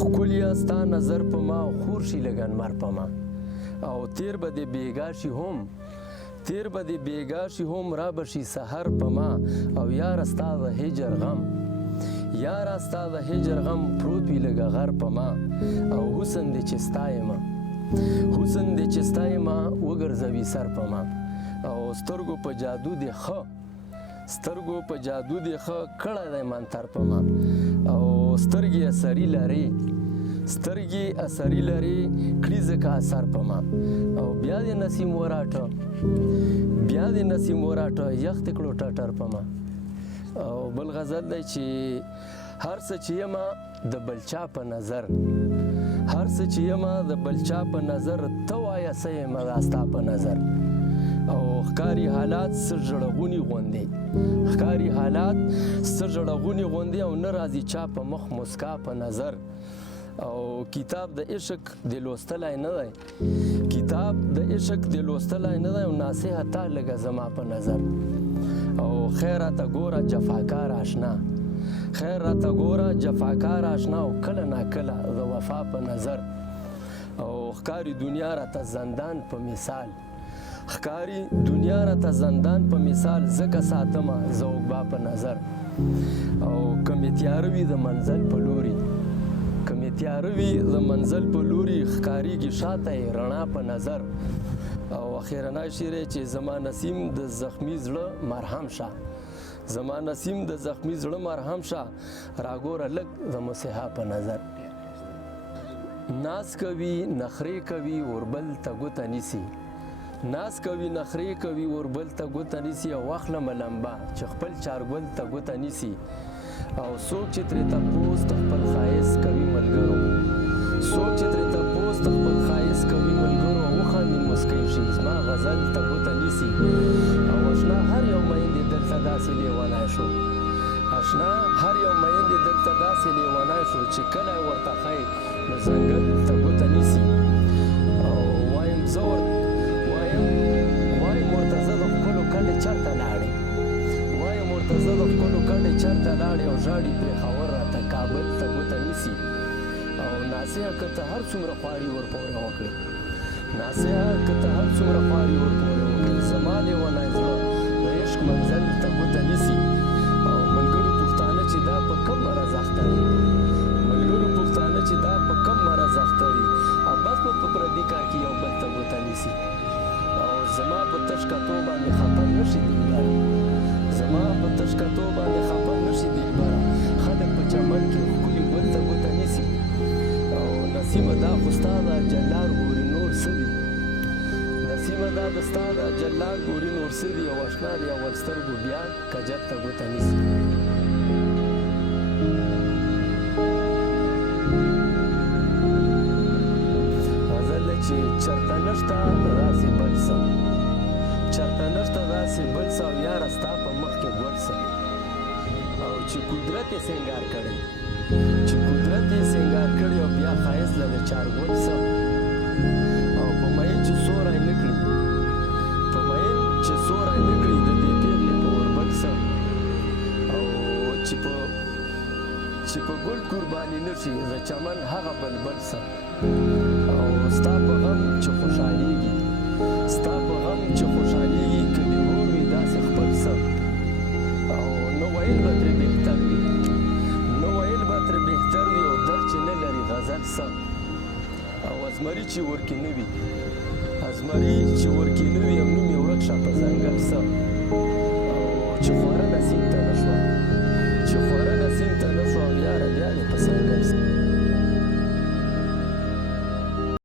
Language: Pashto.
ښکليه ستا نظر په ما خور شي لږ انمر په ما او تیر به دې بېګا شي هم را به شي سحر په ما او یاره ستا د هجر غم پروت وي لږه غر په ما او حسن دې چې ستایمه وګرځوي سر په ما او سترګو په جادو دې ښه کړی دی منتر په ما او سترګې اثري لري کړي ځکه اثر په ما او بیا دې نسیم وراټه یخ دې کړو ټټر په ما او بل غزل دی چې هر څه چې یمه د بلچا په نظر ته وایه څه یمه دا ستا په نظر او ښکاري حالات څه ژړغوني غوندې او نه راځي چا په مخ مسکا په نظر او کتاب د عشق د لوستلی نه دی او ناصحته لږه زما په نظر او خیر راته ګوره جفاکار آشنا او کله ناکله د وفا په نظر او ښکاري دنیا راته زندان په مثال ځکه ساتمه زه عقبا په نظر او کمې تیاره وي د منزل په لوري ښکاریږي شاته یې رڼا په نظر او اخیرنی شعر چې زما نسیم د زخمي زړه مرهم شه راګوره لږ د مسیحا په نظر ناز کوي نخرې کوي وربل ته ګوته نیسي او واخلمه لمبه چې خپل چارګل ته ګوته نیسي او څوک چې ترې تپوس د خپل ښایست کوي ملګرو وخاندي مسکی شي زما غزل ته ګوته نیسي او اشنا هر یو میندې دلته داسې لیونی شو چې کله یې ورته ښایي نو ځنګل ته ګوته نیسي او وایم ورته زه د ښکلو کډې چرته لاړې او ژاړي پېښور راته کابل ته ګوته نیسي او ناصحه که ته هر څومره خواري ورپورې وکړې زما لیونی زړه د عشق منزل ته ګوته نیسي او ملګرو پوښتانه چې دا په کم مرض اخته وي بس په پردي کار کې یو بل ته ګوته نیسي او زما په تش کتو باندې خفه نشي دلبره خلک په چمن کې ښکلي ګل ته ګوته نیسي او نسیمه دا خو ستا ده جلار ګوري نور څه دي او اشنا د اول سترګو بیا کجب ته ګوته نیسي غزل دی چې چرته نشته داسې بل څه او یاره ستا په مخ کې ګل څه او چې قدرت یې سینګار کړی او بیا ښایست له د چارګل څه او په میل چې سوری نه کړي د دې پیغلې په وربل څه او چې په ګل قرباني نه شي د چمن هغه بلبل څه او ستا په غم چې خوشحالېږي که دې ورور وي داسې خپل څه او نه ویل به ترې بهتر وي او درد چې نه لري غزل څه او ازمري چې ورکې نه وي او نوم یې ورک شه په ځنګل څه